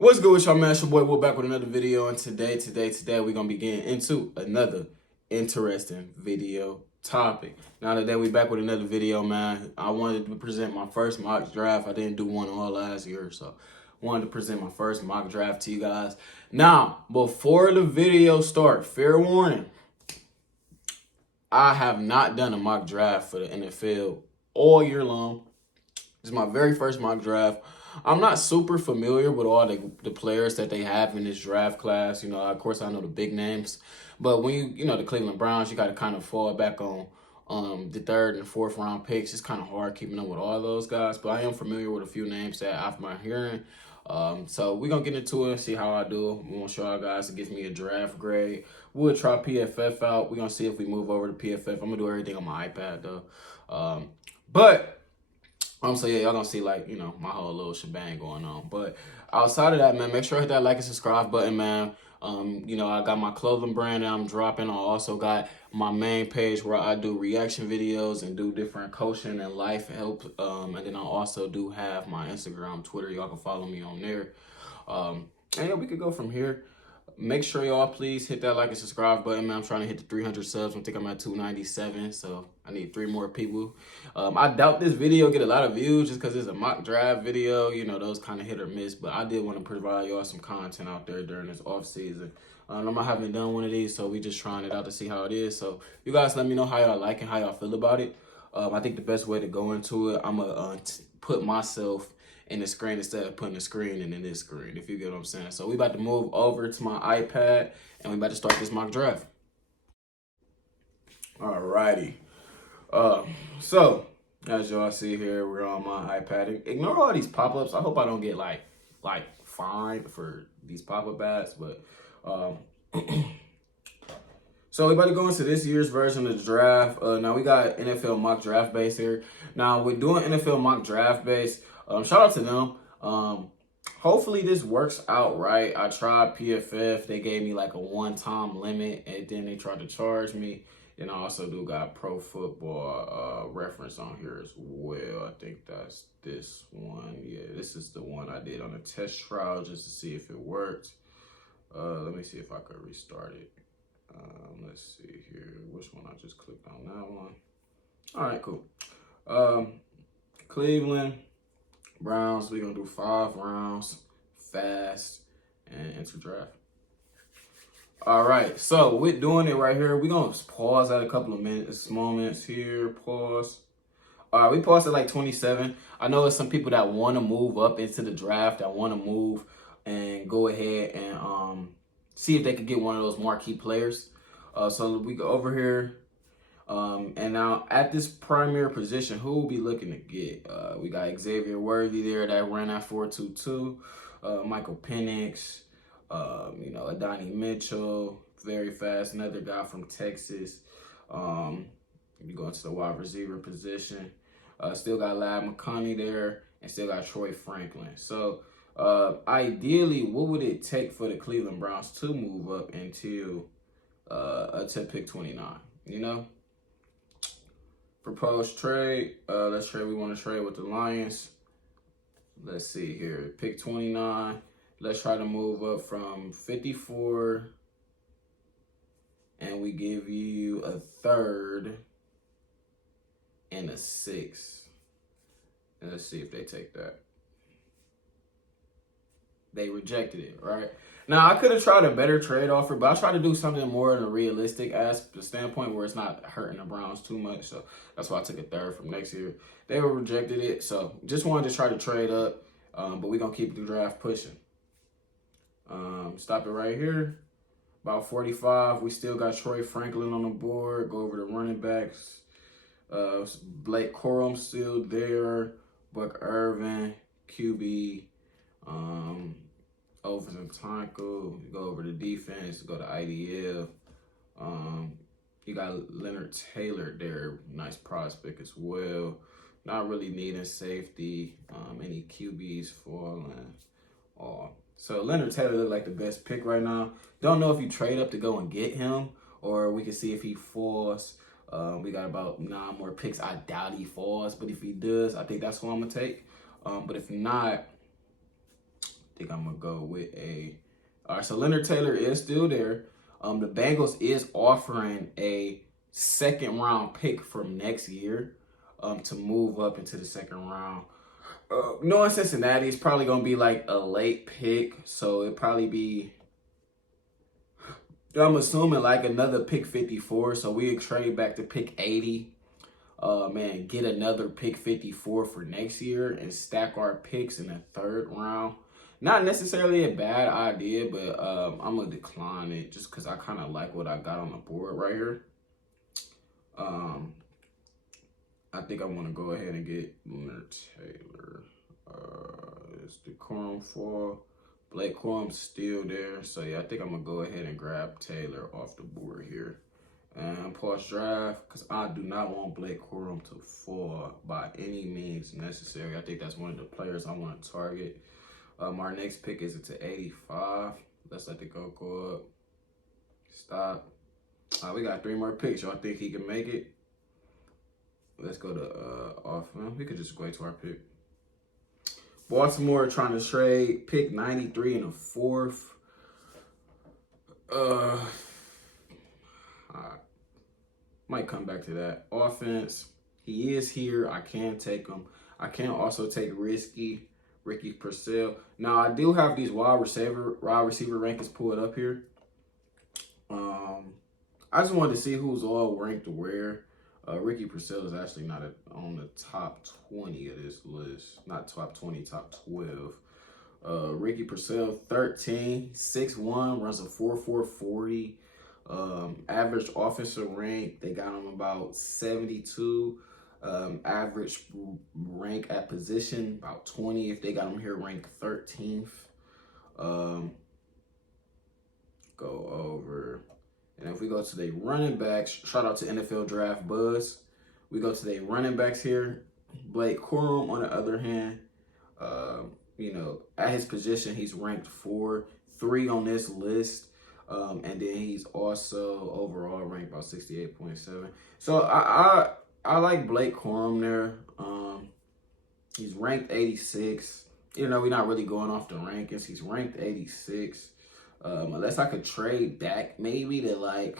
What's good with y'all, man? It's your boy Will back with another video, and today we're gonna be getting into another interesting video topic. Now today we back with another video, man. I wanted to present my first mock draft. I didn't do one all last year, so wanted to present my first mock draft to you guys. Now, before the video start, fair warning, I have not done a mock draft for the NFL all year long. This is my very first mock draft. I'm not super familiar with all the players that they have in this draft class. You know, of course, I know the big names. But when you know, the Cleveland Browns, you got to kind of fall back on the third and fourth round picks. It's kind of hard keeping up with all those guys. But I am familiar with a few names that I've been hearing. So we're going to get into it, see how I do. We want to show y'all guys. It gives me a draft grade. We'll try PFF out. We're going to see if we move over to PFF. I'm going to do everything on my iPad, though. So yeah, y'all gonna see, like, you know, my whole little shebang going on. But outside of that, man, make sure to hit that like and subscribe button, man. You know, I got my clothing brand that I'm dropping. I also got my main page where I do reaction videos and do different coaching and life help. And then I also do have my Instagram, Twitter. Y'all can follow me on there. And yeah, we could go from here. Make sure y'all please hit that like and subscribe button, man. I'm trying to hit the 300 subs. I think I'm at 297, so I need 3 more people. I doubt this video get a lot of views just because it's a mock draft video. You know, those kind of hit or miss, but I did want to provide y'all some content out there during this off season. I haven't done one of these, so we just trying it out to see how it is. So you guys let me know how y'all like and how y'all feel about it. I think the best way to go into it, I'm going to put myself in the screen instead of putting the screen in this screen, if you get what I'm saying. So we about to move over to my iPad, and we about to start this mock draft. Alrighty. So as y'all see here, we're on my iPad. Ignore all these pop-ups. I hope I don't get like fined for these pop-up ads, but so we about to go into this year's version of the draft. Now we got NFL mock draft base here. Now we're doing NFL mock draft base. Shout out to them. Hopefully this works out right. I tried PFF. They gave me like a one-time limit, and then they tried to charge me. And I also do got Pro Football Reference on here as well. I think that's this one. Yeah, this is the one I did on a test trial just to see if it worked. Let me see if I could restart it. Let's see here. Which one I just clicked on? That one. All right, cool. Cleveland Browns. We're going to do 5 rounds fast and enter draft. All right, so we're doing it right here. We're going to pause at a couple of moments here. Pause. All right, we paused at like 27. I know there's some people that want to move up into the draft, that want to move and go ahead and see if they could get one of those marquee players. So we go over here. And now at this primary position, who will be looking to get? We got Xavier Worthy there that ran at 4.22. Michael Penix, you know, Adonai Mitchell, very fast. Another guy from Texas. You go into the wide receiver position. Still got Lab McConkey there, and still got Troy Franklin. So ideally, what would it take for the Cleveland Browns to move up into to pick 29? You know? Proposed trade. Let's trade. We want to trade with the Lions. Let's see here. Pick 29. Let's try to move up from 54. And we give you a 3rd and a 6th. And let's see if they take that. They rejected it, right? Now, I could have tried a better trade offer, but I tried to do something more in a realistic standpoint where it's not hurting the Browns too much. So that's why I took a 3rd from next year. They were rejected it, so just wanted to try to trade up, but we're going to keep the draft pushing. Stop it right here. About 45. We still got Troy Franklin on the board. Go over to running backs. Blake Corum still there. Buck Irvin, QB. Over some tackle, you go over to defense, go to IDL. You got Leonard Taylor there, nice prospect as well. Not really needing safety. Any QBs falling. So Leonard Taylor look like the best pick right now. Don't know if you trade up to go and get him, or we can see if he falls. We got about 9 more picks. I doubt he falls, but if he does, I think that's who I'm gonna take. But if not, think I'm gonna go with a. All right, so Leonard Taylor is still there. The Bengals is offering a second round pick from next year, to move up into the second round. Knowing Cincinnati, it's probably gonna be like a late pick, so it'd probably be. I'm assuming like another pick 54, so we trade back to pick 80. Man, get another pick 54 for next year and stack our picks in the third round. Not necessarily a bad idea, but I'm gonna decline it just because I kind of like what I got on the board right here. I think I want to go ahead and get Leonard Taylor. It's the Corum fall. Blake Corum's still there, so yeah, I think I'm gonna go ahead and grab Taylor off the board here. And pause draft, because I do not want Blake Corum to fall by any means necessary. I think that's one of the players I want to target. Our next pick is to 85. Let's let the go up. Stop. We got 3 more picks. Y'all think he can make it? Let's go to offense. We could just wait to our pick. Baltimore trying to trade pick 93 in the 4th. Might come back to that. Offense, he is here. I can take him. I can also take Ricky Purcell. Now I do have these wide receiver rankings pulled up here. I just wanted to see who's all ranked where. Ricky Purcell is actually not on the top 20 of this list. Not top 20, top 12. Ricky Purcell, 13, 6'1", runs a 4.4 40. Average offensive rank, they got him about 72. Average rank at position, about 20. If they got him here, ranked 13th. Go over. And if we go to the running backs, shout out to NFL Draft Buzz. We go to the running backs here. Blake Corum, on the other hand, at his position, he's ranked 3 on this list. And then he's also overall ranked about 68.7. So I like Blake Corum there. He's ranked 86. We're not really going off the rankings. He's ranked 86. Unless I could trade back maybe to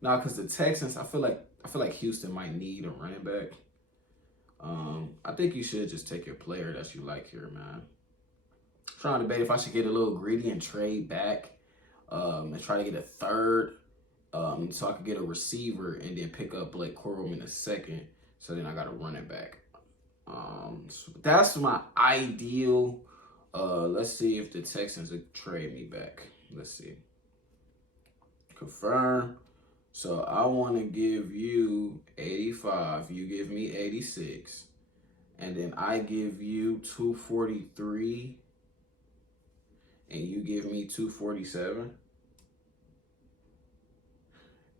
because the Texans, I feel like Houston might need a running back. I think you should just take your player that you like here, man. Trying to debate if I should get a little greedy and trade back, and try to get a third, so I could get a receiver and then pick up Blake Corum in a second. So then I got a running back. So that's my ideal. Let's see if the Texans would trade me back. Let's see. Confirm. So I want to give you 85. You give me 86. And then I give you 243. And you give me 247.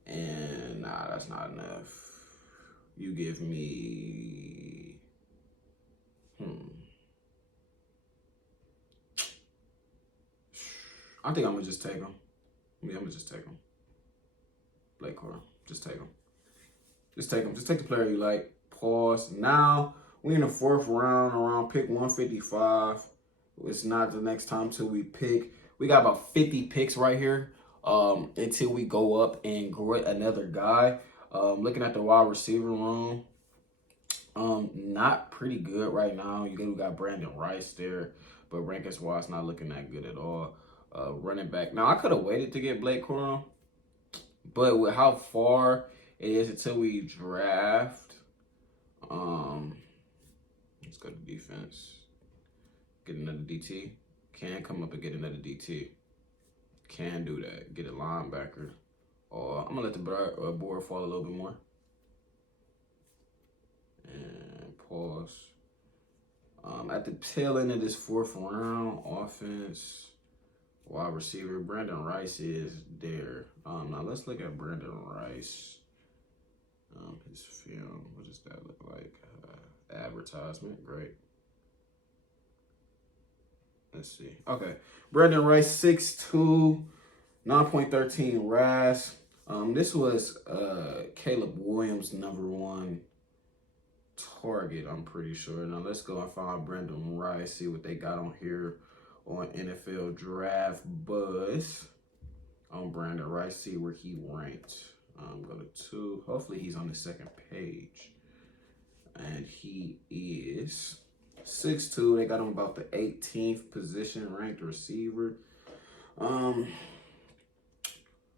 And nah, that's not enough. You give me... I think I'm going to just take him. I'm going to just take him. Blake Corum. Just take him. Just take him. Just take the player you like. Pause. Now, we're in the 4th round, around pick 155. It's not the next time till we pick. We got about 50 picks right here until we go up and get another guy. Looking at the wide receiver room, not pretty good right now. You got Brandon Rice there, but rankings-wise, not looking that good at all. Running back. Now, I could have waited to get Blake Corum, but with how far it is until we draft, let's go to defense. Get another DT. Can come up and get another DT. Can do that. Get a linebacker. Or I'm going to let the board fall a little bit more. And pause. At the tail end of this 4th round, offense, wide receiver, Brandon Rice is there. Now let's look at Brandon Rice. His film. What does that look like? Advertisement. Great. Let's see. Okay. Brandon Rice, 6'2", 9.13 RAS. This was Caleb Williams' #1 target, I'm pretty sure. Now let's go and find Brandon Rice, see what they got on here. on NFL Draft Buzz on Brandon Rice, see where he ranked. Go to 2. Hopefully he's on the second page. And he is 6'2". They got him about the 18th position ranked receiver.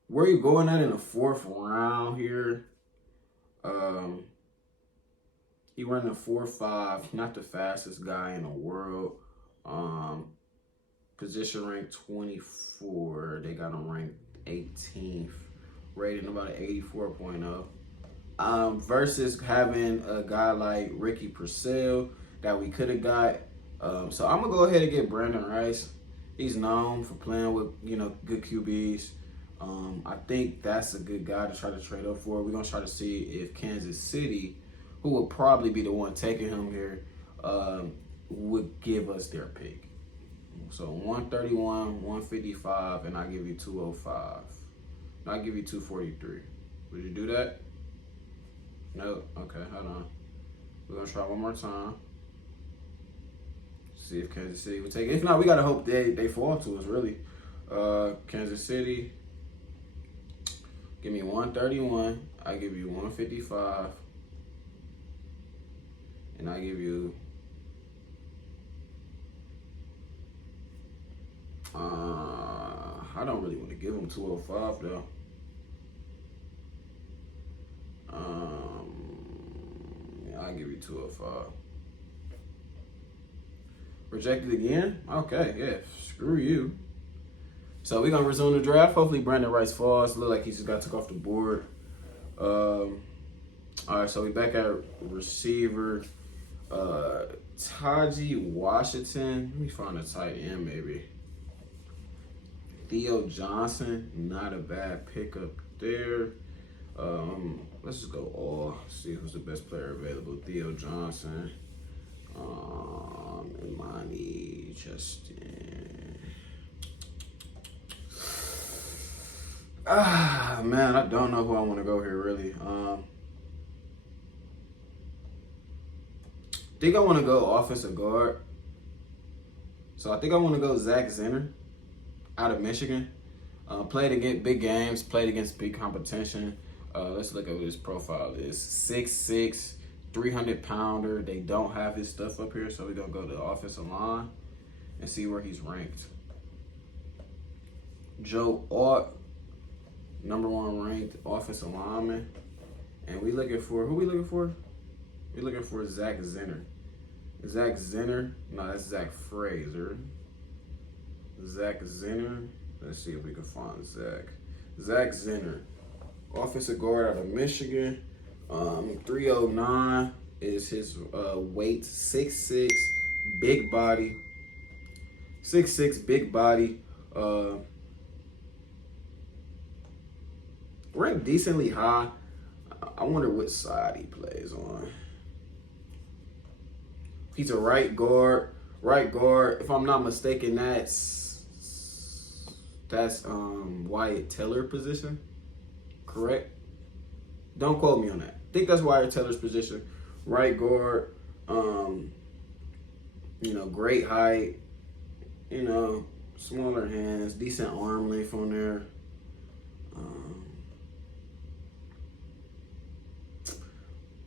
Where you going at in the 4th round here? He running a 4.5, not the fastest guy in the world. Position rank 24. They got him ranked 18th, rating about an 84.0. Versus having a guy like Ricky Purcell that we could have got. So I'm gonna go ahead and get Brandon Rice. He's known for playing with, good QBs. I think that's a good guy to try to trade up for. We're gonna try to see if Kansas City, who will probably be the one taking him here, would give us their pick. So 131, 155, and I give you 205. I give you 243. Would you do that? No? Okay, hold on. We're going to try one more time. See if Kansas City will take it. If not, we got to hope they fall to us, really. Kansas City, give me 131. I give you 155. And I give you... I don't really want to give him 205 though. I'll give you 205. Rejected again? Okay, yeah, screw you. So we're gonna resume the draft. Hopefully Brandon Rice falls. Look like he just got took off the board. All right, so we back at receiver. Taji Washington. Let me find a tight end maybe. Theo Johnson, not a bad pickup there. Let's just go all. See who's the best player available. Theo Johnson. Imani Justin. Man, I don't know who I want to go here really. Think I want to go offensive guard. So I think I want to go Zach Zenner out of Michigan. Played against big games, played against big competition. Let's look at what his profile is. 6'6", 300-pounder. They don't have his stuff up here, so we're going to go to the offensive line and see where he's ranked. Joe Alt, #1 ranked offensive lineman. And we looking for, who we looking for? We're looking for Zach Zenner. Zach Zenner? No, that's Zach Fraser. Zach Zenner. Let's see if we can find Zach. Zach Zenner. Offensive guard out of Michigan. 309 is his weight. 6'6", big body. 6'6", big body. Ranked decently high. I wonder what side he plays on. He's a right guard. Right guard. If I'm not mistaken, that's Wyatt Teller position. Correct? Don't quote me on that. I think that's Wyatt Teller's position. Right guard. Great height. Smaller hands, decent arm length on there.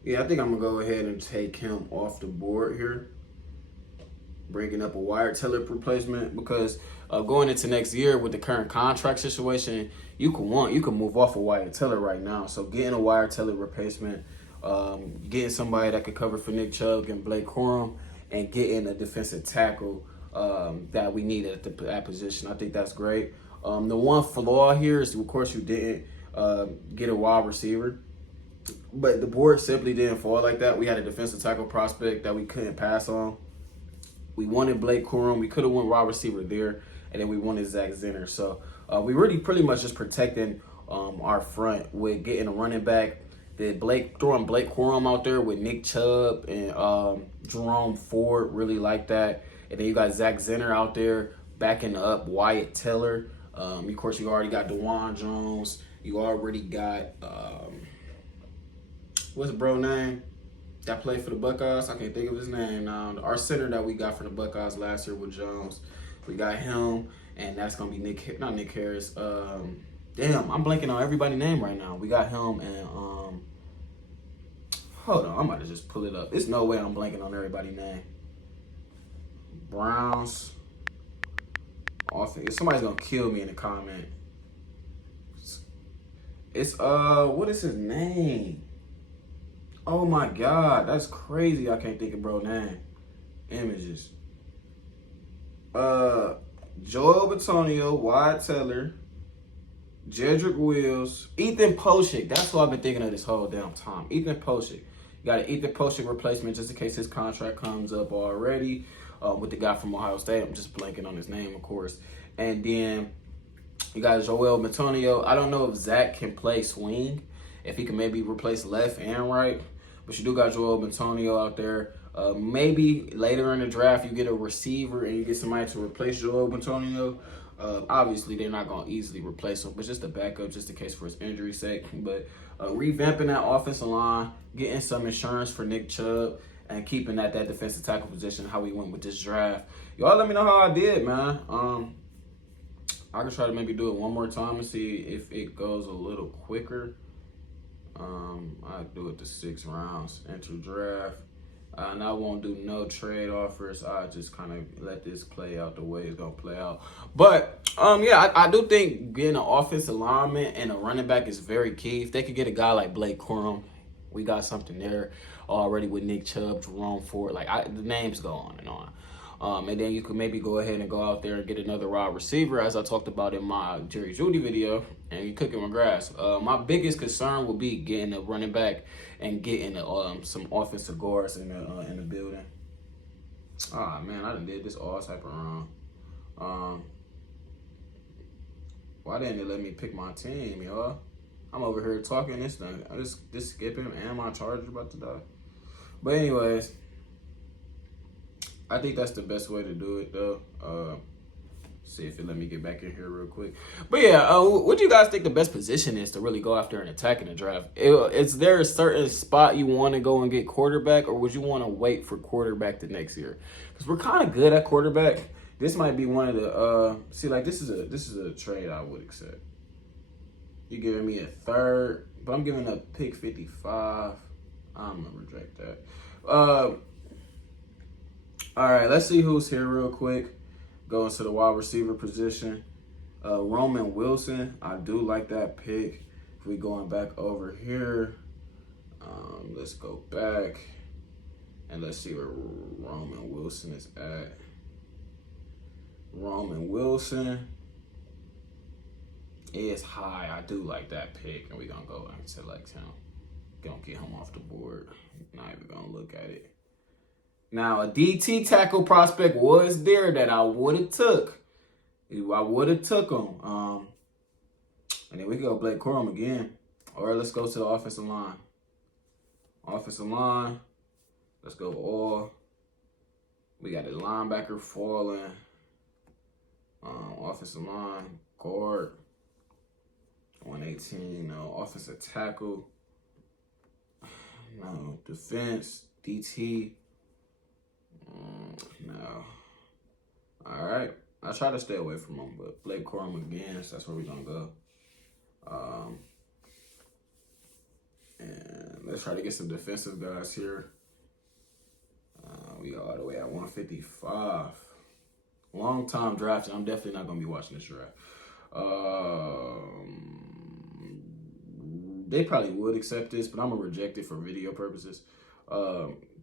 Yeah, I think I'm going to go ahead and take him off the board here. Bringing up a Wyatt Teller replacement because going into next year with the current contract situation, you can move off of Wyatt Teller right now. So getting a Wyatt Teller replacement, getting somebody that could cover for Nick Chubb and Blake Corum, and getting a defensive tackle that we need at that position. I think that's great. The one flaw here is, of course, you didn't get a wide receiver. But the board simply didn't fall like that. We had a defensive tackle prospect that we couldn't pass on. We wanted Blake Corum. We could have went wide receiver there. And then we wanted Zach Zenner. So we really pretty much just protecting our front with getting a running back. Throwing Blake Corum out there with Nick Chubb and Jerome Ford, really like that. And then you got Zach Zenner out there backing up Wyatt Teller. Of course, you already got DeJuan Jones. You already got... what's the bro name that played for the Buckeyes? I can't think of his name now. Our center that we got for the Buckeyes last year with Jones. We got him, and that's gonna be not Nick Harris. Damn, I'm blanking on everybody's name right now. We got him and hold on, I'm about to just pull it up. There's no way I'm blanking on everybody's name. Browns. Offense. Somebody's gonna kill me in the comment. It's what is his name? Oh my God, that's crazy. I can't think of bro name. Images. Joel Batonio, Wyatt Teller, Jedrick Wills, Ethan Poshik. That's what I've been thinking of this whole damn time. Ethan Poshik. You got an Ethan Poshik replacement just in case his contract comes up already. With the guy from Ohio State. I'm just blanking on his name, of course. And then you got Joel Batonio. I don't know if Zach can play swing, if he can maybe replace left and right. But you do got Joel Batonio out there. Maybe later in the draft you get a receiver and you get somebody to replace Joel Batonio. Obviously, they're not going to easily replace him, but just a backup just in case for his injury sake. But revamping that offensive line, getting some insurance for Nick Chubb, and keeping at that defensive tackle position how we went with this draft. Y'all let me know how I did, man. I can try to maybe do it one more time and see if it goes a little quicker. I do it to 6 rounds, enter draft. And I won't do no trade offers. I just kind of let this play out the way it's going to play out. But, yeah, I do think getting an offensive lineman and a running back is very key. If they could get a guy like Blake Corum, we got something there already with Nick Chubb, Jerome Ford. Like, the names go on and on. And then you could maybe go ahead and go out there and get another wide receiver, as I talked about in my Juedy video, and you cooking with grass. My biggest concern will be getting a running back and getting some offensive guards in the building. Ah, man, I done did this all type of wrong. Why didn't it let me pick my team, y'all? I'm over here talking this thing. I just skip him and my charger about to die. But anyways, I think that's the best way to do it, though. See if it let me get back in here real quick. But yeah, what do you guys think the best position is to really go after and attack in the draft? Is there a certain spot you want to go and get quarterback, or would you want to wait for quarterback the next year? Because we're kind of good at quarterback. This might be one of the this is a trade I would accept. You're giving me a third, but I'm giving up pick 55. I'm gonna reject that. All right, let's see who's here real quick. Going to the wide receiver position. Roman Wilson, I do like that pick. If we going back over here, let's go back and let's see where Roman Wilson is at. Roman Wilson is high. I do like that pick, and we're gonna go and select him. Gonna get him off the board. Not even gonna look at it. Now, a DT tackle prospect was there that I would have took. I would have took him. And then we can go Blake Corum again. Or let's go to the offensive line. Offensive line. Let's go all. We got a linebacker falling. Offensive line. Guard. 118. No. Offensive tackle. No. Defense. DT. No. All right. I try to stay away from him, but Blake Corum again, so that's where we're going to go. And let's try to get some defensive guys here. We are all the way at 155. Long time drafting. I'm definitely not going to be watching this draft. They probably would accept this, but I'm going to reject it for video purposes.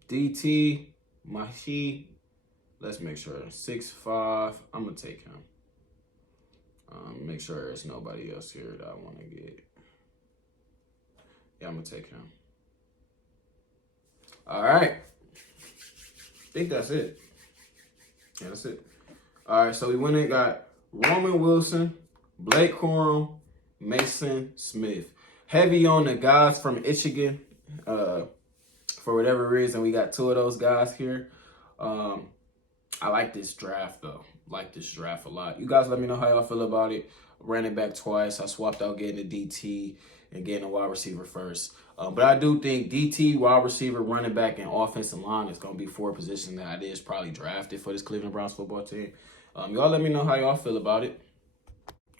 DT. Mahi, let's make sure 6'5". I'm gonna take him. Make sure there's nobody else here that I want to get. Yeah, I'm gonna take him. All right. I think that's it. Yeah, that's it. All right, so we went and got Roman Wilson, Blake Corum, Mason Smith. Heavy on the guys from Michigan. For whatever reason, we got 2 of those guys here. I like this draft, though. Like this draft a lot. You guys let me know how y'all feel about it. Ran it back twice. I swapped out getting a DT and getting a wide receiver first. But I do think DT, wide receiver, running back, and offensive line is going to be 4 positions that I is probably drafted for this Cleveland Browns football team. Y'all let me know how y'all feel about it.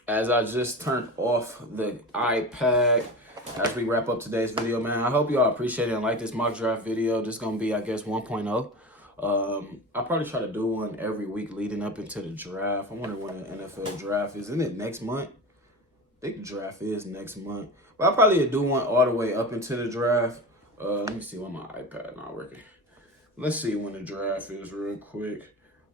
As I just turned off the iPad, as we wrap up today's video, man, I hope y'all appreciate it and like this mock draft video. This is going to be, I guess, 1.0. I'll probably try to do one every week leading up into the draft. I wonder when the NFL draft is. Isn't it next month? I think the draft is next month. But I'll probably do one all the way up into the draft. Let me see when my iPad not working. Let's see when the draft is real quick.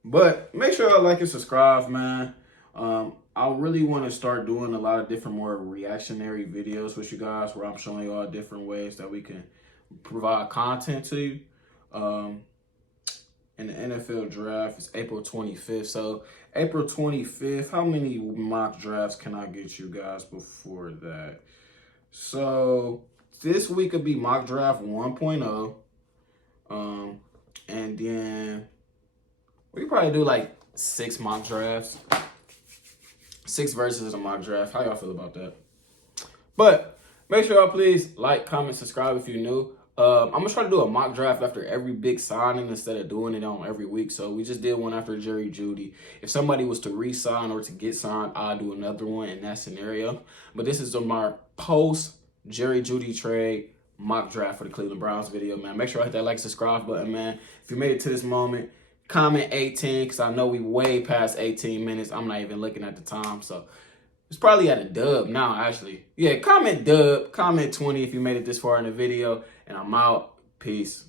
But make sure y'all like and subscribe, man. I really want to start doing a lot of different more reactionary videos with you guys where I'm showing you all different ways that we can provide content to you. And the NFL draft is April 25th. So April 25th, how many mock drafts can I get you guys before that? So this week could be mock draft 1.0. And then we probably do like 6 mock drafts. 6 versus a mock draft. How y'all feel about that? But make sure y'all please like, comment, subscribe if you're new. I'm going to try to do a mock draft after every big signing instead of doing it on every week. So we just did one after Juedy. If somebody was to re-sign or to get signed, I'll do another one in that scenario. But this is my post-Juedy trade mock draft for the Cleveland Browns video, man. Make sure I hit that like, subscribe button, man. If you made it to this moment, comment 18, because I know we way past 18 minutes. I'm not even looking at the time, so it's probably at a dub now, actually. Yeah, comment dub, comment 20 if you made it this far in the video, and I'm out. Peace.